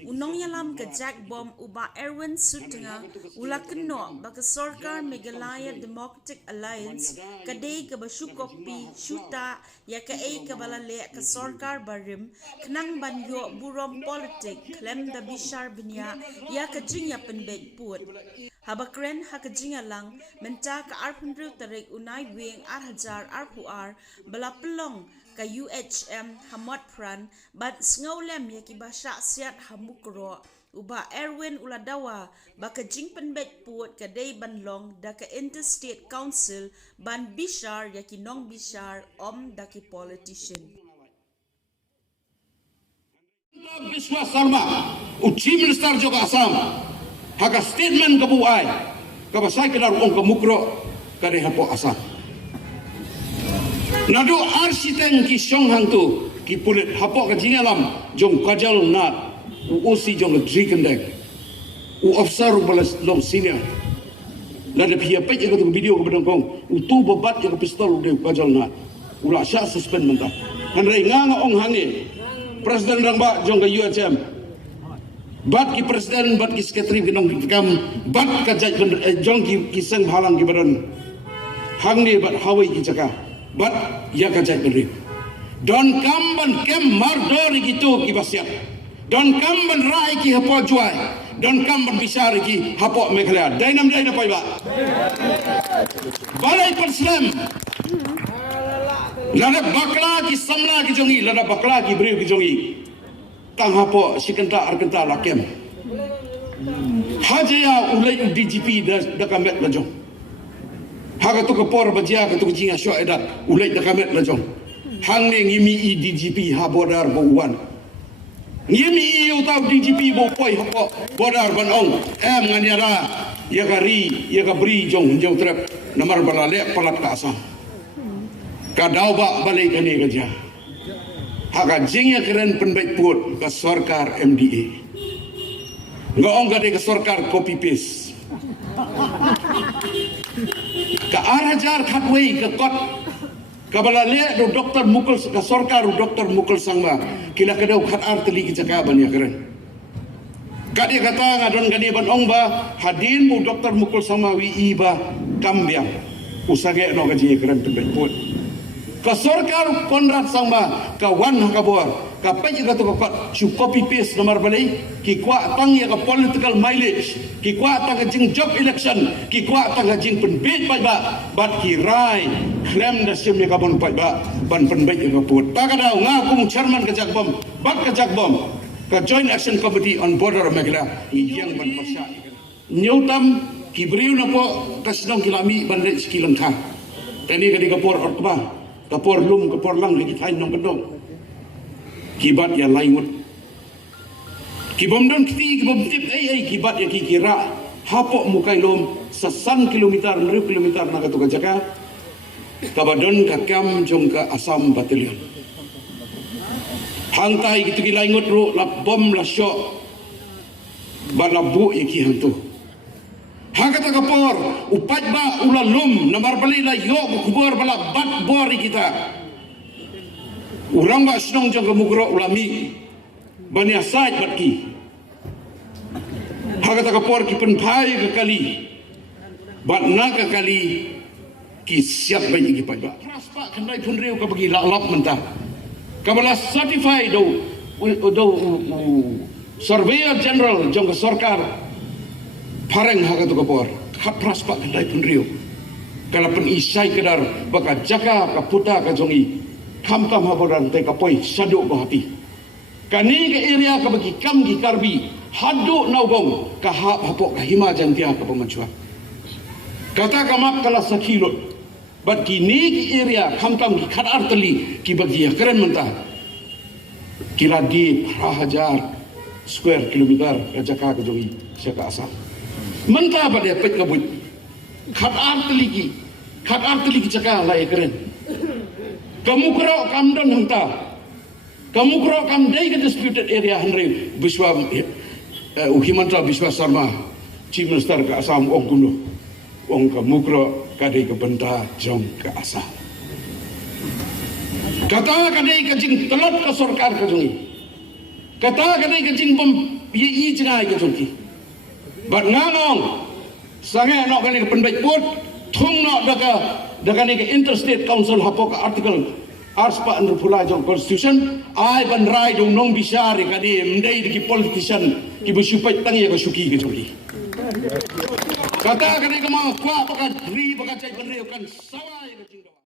unong yalam ke Jack Bomb uba Erwin Sutengah ula keno baka Sarkar Meghalaya Democratic Alliance kadai ke basu kopi syuta ya ke ke balale ke Sarkar Barim kenang banyo burom politik klem da bishar binya ya ke jingya penbet put habakren ha ke jingya lang menta ke arpundru tarik unai wing arhajar arpuar bala pelong ka UHM Hamad Pran bat ngolem ya ki basha siat hamukro uba Erwin uladawa baka jing penbet put ka day banlong da ka Interstate Council ban bishar ya ki nong bishar da ki politician Biswas Sarma Chief Minister juga Assam haka statement ka buai ka basay ka ong ka mukro ka hapo Assam Nado arsiteng ki syong hantu ki pulit hapok ka jingalam jong kajal nat usi jong drikendek officer balas long senior lada pia pej ka video ka bedongkong utu babat ka pistol de kajal nat ula sya suspend mentah kan rei nga ong hangi presiden rangba jong ka UHM bat ki presiden bat ki sekretari binong kam bat ka jong ki seng halang ki badan hangi bat hawai ki jaka but ya kajat beri. Don kamban kem mardori gitu kibasiap. Don kamban rai ki hapo juai. Don kamban bisar ki hapo Meghalaya. Dainam daina pai ba. Balai Perslam. Lada bakla ki samna ki jongi, lada bakla ki beri ki jongi. Tang hapo sikenta arkenta lakem. Hajaya ulai DGP da kamet la jong. Haka tu kapor bajia ka tu jinga syo edat ulai da kamet la jong hang ne ngimi DGP ha bodar bo wan ngimi utau DGP bo poi ha bodar ban ong nganyara ya gari ya gabri jong jong trap namar balale palat ka asam ka dau ba balai kani gaja haka jinga keren penbait put ka Sarkar MDA ngong gade ka Sarkar copy paste ka arhajar khatwei ka kot ka balale do Dr. Mukul ka Sarkar Dr. Mukul Sangma kila kadau khat arteli ki jaka ban ya keren kadi kata ngadon gani ban ong ba hadin bu Dr. Mukul Sangma wi ba kambiang usage no gaji keren tebet put ka Sarkar Konrad Sangma ka wan ka bor ka pej ka to ka chu copy paste nomor balai ki kwa tang ya ka political mileage ki kwa tang jing job election ki kwa tang jing penbet pai ba bat ki rai claim da sim ya ka bon pai ba ban penbet ka put ta ka dau nga kung chairman ka jakbom bat ka jakbom ka joint action committee on border of Meghalaya yang ban pasya nyutam ki briu na po kasnong kilami ban le skilangka kani ka di kapor ortba kapor lum kapor lang ki thain nong kendong kibat ya laingut kibom don kibom tip kibat ya kikira hapok mukai lom sesan kilometer meru kilometer na katu kajaka kabadon kakam jong ka Assam Battalion hangtai gitu ki laingut ru la bom la shot balabu ya ki hantu hangata kapor upat ba ulalum namar bali la yo kubur bala bat bori kita urang ba senong jong kemukro ulami bani asaj batki hagata kapor ki penpai ke kali batna ke kali ki siap banyak ki pada raspa kendai pun riu ka bagi lalap mentah kabala certified do surveyor general jong ke Sarkar pareng hagata kapor hat raspa kendai pun riu kala pen isai kedar baka jaka ka puta ka jongi kam haboran te kapoi saduk ko hati kani ke area ka bagi kam gi karbi hadu naugong ka hapok ka himajan dia ka pemancuan kata kamap kala sakilot bat kini ke area kam gi khat arteli ki bagi keren mentah kila di hajar square kilometer jaka ka jongi saka asam mentah bat dia pet kabut khat arteli ki jaka lai keren kamu kero kamdon hanta kamu kero kamdai ke disputed area Henry Biswa Himanta Biswa Sarma Chief Minister ke Assam ong kuno ong kamu kero kadai ke benda jong ke Assam kata kadai ke jing telot ke Sarkar ke jongi kata kadai ke jing Pi jengai ke jongki. But ngamong sangai nok kali penbaik put thong nok daga ni ke interstate council hapok article arspa under pulai jong constitution ai ban rai dong nong bisari kadi mdei di politician ki bersupai tangi ke suki ke jongki. Kata kali ke mau kuat pakai ri pakai cai penriu kan